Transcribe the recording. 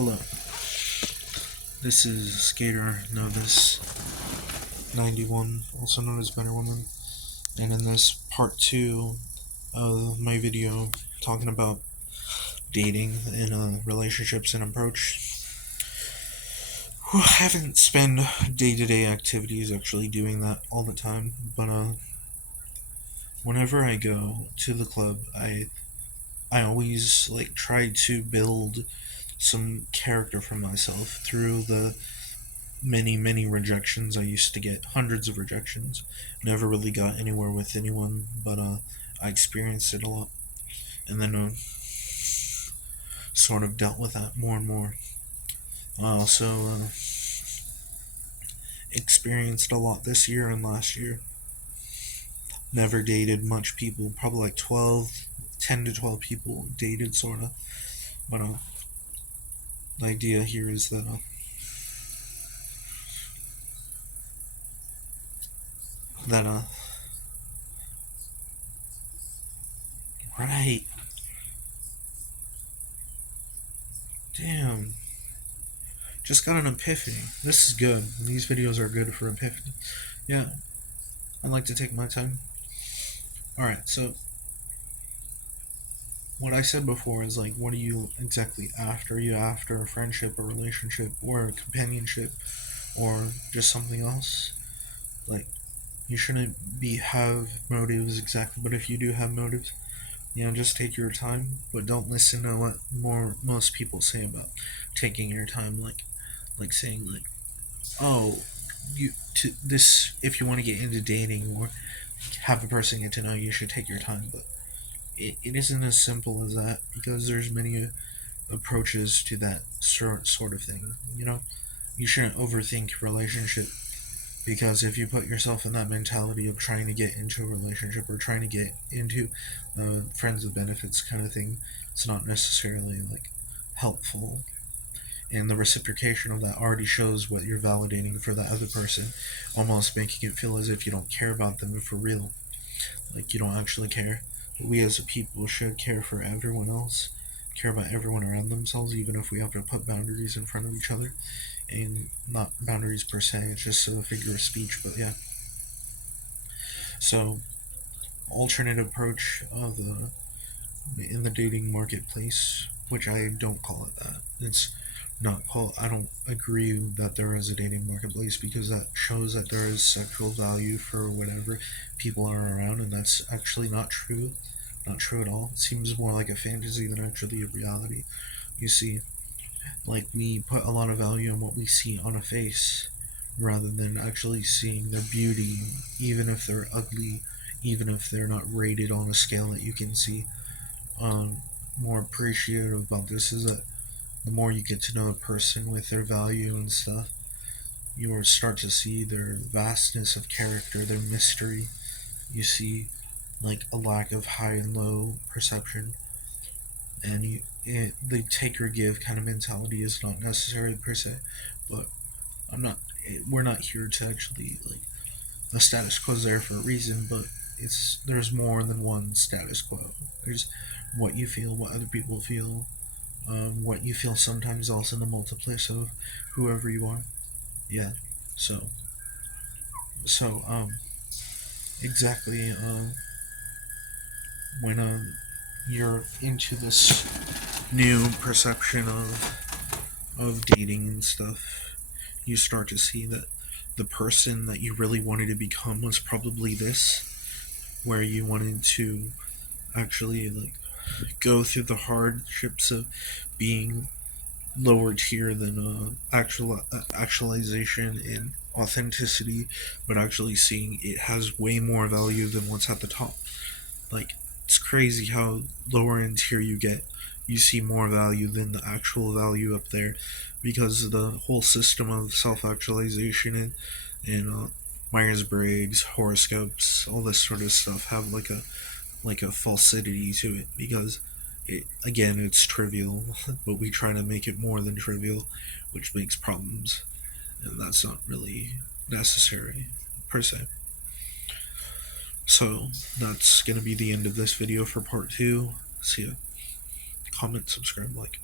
Hello, this is Skater Novice 91, also known as Better Woman, and in this part 2 of my video talking about dating and relationships and approach, I haven't spent day-to-day activities actually doing that all the time, but whenever I go to the club, I always try to build some character for myself through the many rejections I used to get. Hundreds of rejections. Never really got anywhere with anyone, but I experienced it a lot, and then sort of dealt with that more and more. I also experienced a lot this year and last year. Never dated much people, probably like 10 to 12 people dated, sort of. But the idea here is that right, damn, just got an epiphany. This is good. These videos are good for epiphany. Yeah, I like to take my time. Alright, so what I said before is what are you exactly after? Are you after a friendship, a relationship, or a companionship, or just something else? Like, you shouldn't have motives exactly, but if you do have motives, just take your time, but don't listen to what most people say about taking your time, saying oh, you to this if you want to get into dating or have a person get to know you, you should take your time, but it isn't as simple as that, because there's many approaches to that sort of thing. You shouldn't overthink relationship, because if you put yourself in that mentality of trying to get into a relationship or trying to get into friends with benefits kind of thing, it's not necessarily helpful. And the reciprocation of that already shows what you're validating for that other person, almost making it feel as if you don't care about them for real, like you don't actually care. But we as a people should care for everyone else, care about everyone around themselves, even if we have to put boundaries in front of each other. And not boundaries per se, it's just a figure of speech, but yeah. So, alternate approach of in the dating marketplace, which I don't call it that. It's not called. I don't agree that there is a dating marketplace, because that shows that there is sexual value for whatever people are around, and that's actually not true. Not true at all. It seems more like a fantasy than actually a reality. You see, we put a lot of value on what we see on a face, rather than actually seeing their beauty, even if they're ugly, even if they're not rated on a scale that you can see. More appreciative about this is that the more you get to know a person with their value and stuff, you will start to see their vastness of character, their mystery. You see a lack of high and low perception, and the take or give kind of mentality is not necessary per se. But I'm not. We're not here to actually the status quo is there for a reason, but there's more than one status quo. There's what you feel, what other people feel, what you feel sometimes also in the multiplicity of whoever you are. Yeah. So so exactly when you're into this new perception of dating and stuff, you start to see that the person that you really wanted to become was probably this, where you wanted to actually go through the hardships of being lower tier than actualization and authenticity, but actually seeing it has way more value than what's at the top. Like, it's crazy how lower in tier you get, you see more value than the actual value up there, because the whole system of self-actualization and Myers Briggs, horoscopes, all this sort of stuff have like a falsity to it, because it's trivial, but we try to make it more than trivial, which makes problems, and that's not really necessary per se. So that's gonna be the end of this video for part 2. See ya. Comment, subscribe, like.